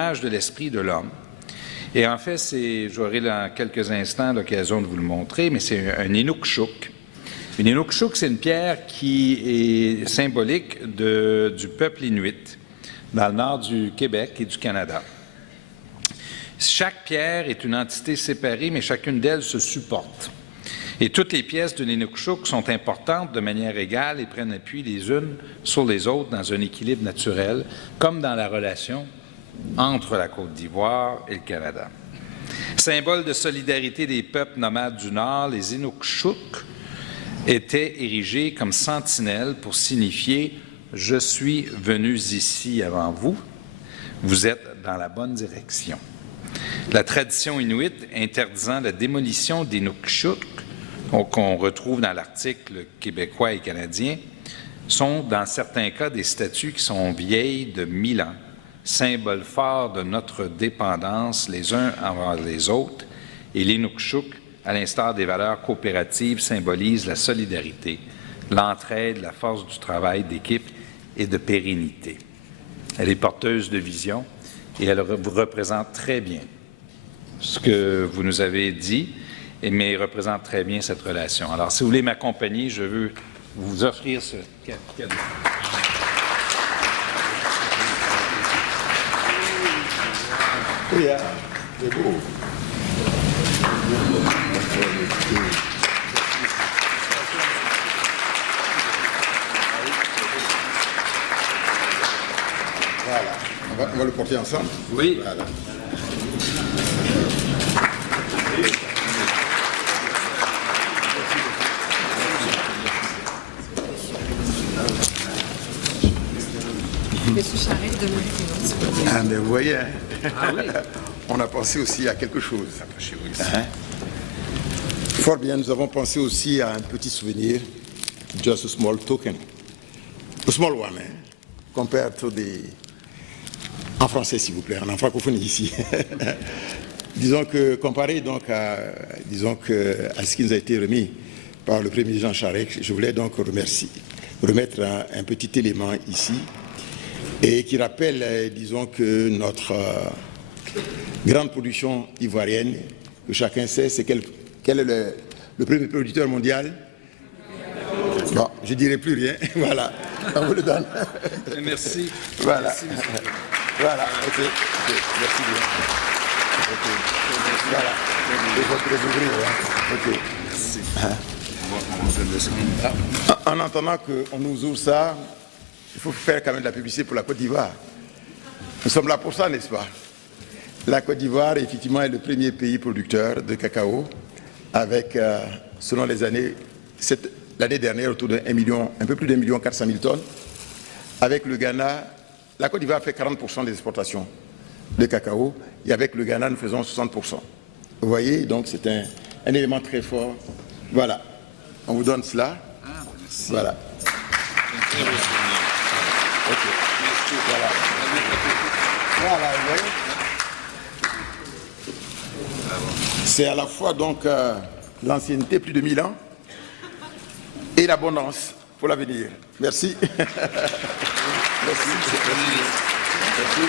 de l'esprit de l'homme. Et en fait, j'aurai dans quelques instants l'occasion de vous le montrer, mais c'est un Inukshuk. Une Inukshuk, c'est une pierre qui est symbolique du peuple inuit dans le nord du Québec et du Canada. Chaque pierre est une entité séparée, mais chacune d'elles se supporte. Et toutes les pièces de l'Inukshuk sont importantes de manière égale et prennent appui les unes sur les autres dans un équilibre naturel, comme dans la relation entre la Côte d'Ivoire et le Canada. Symbole de solidarité des peuples nomades du Nord, les Inukshuk étaient érigés comme sentinelles pour signifier « Je suis venu ici avant vous, vous êtes dans la bonne direction ». La tradition inuite interdisant la démolition des Inukshuk, qu'on retrouve dans l'article québécois et canadien, sont dans certains cas des statues qui sont vieilles de 1000 ans, symbole fort de notre dépendance les uns envers les autres, et l'Inukshuk, à l'instar des valeurs coopératives, symbolise la solidarité, l'entraide, la force du travail d'équipe et de pérennité. Elle est porteuse de vision et elle vous représente très bien ce que vous nous avez dit, mais représente très bien cette relation. Alors, si vous voulez m'accompagner, je veux vous offrir ce cadeau. Oui, c'est beau. Voilà, on va le porter ensemble. Oui. Voilà. Ah, mais vous voyez, hein? Ah oui. On a pensé aussi à quelque chose. Fort bien, nous avons pensé aussi à un petit souvenir, just a small token, a small one, hein? Compared to the... En français, s'il vous plaît, en francophonie ici. Disons que, comparé donc à ce qui nous a été remis par le Premier Jean Charest, je voulais donc remettre un petit élément ici, et qui rappelle, disons que notre grande production ivoirienne, que chacun sait, c'est quel est le premier producteur mondial? Bon, je ne dirai plus rien, voilà, on vous le donne. Merci. Voilà. Merci, monsieur. Voilà, ok, merci bien. Ok, voilà, il faut te les ouvrir, hein. Ok. Merci. En entendant qu'on nous ouvre ça, il faut faire quand même de la publicité pour la Côte d'Ivoire. Nous sommes là pour ça, n'est-ce pas? La Côte d'Ivoire, effectivement, est le premier pays producteur de cacao, avec, selon les années, l'année dernière, autour un peu plus d'1,4 million tonnes. Avec le Ghana, la Côte d'Ivoire fait 40% des exportations de cacao, et avec le Ghana, nous faisons 60%. Vous voyez, donc c'est un élément très fort. Voilà, on vous donne cela. Ah, merci. Voilà. Ok. Voilà. Voilà, vous voyez. C'est à la fois donc l'ancienneté, plus de 1000 ans, et l'abondance pour l'avenir. Merci. Merci. Merci.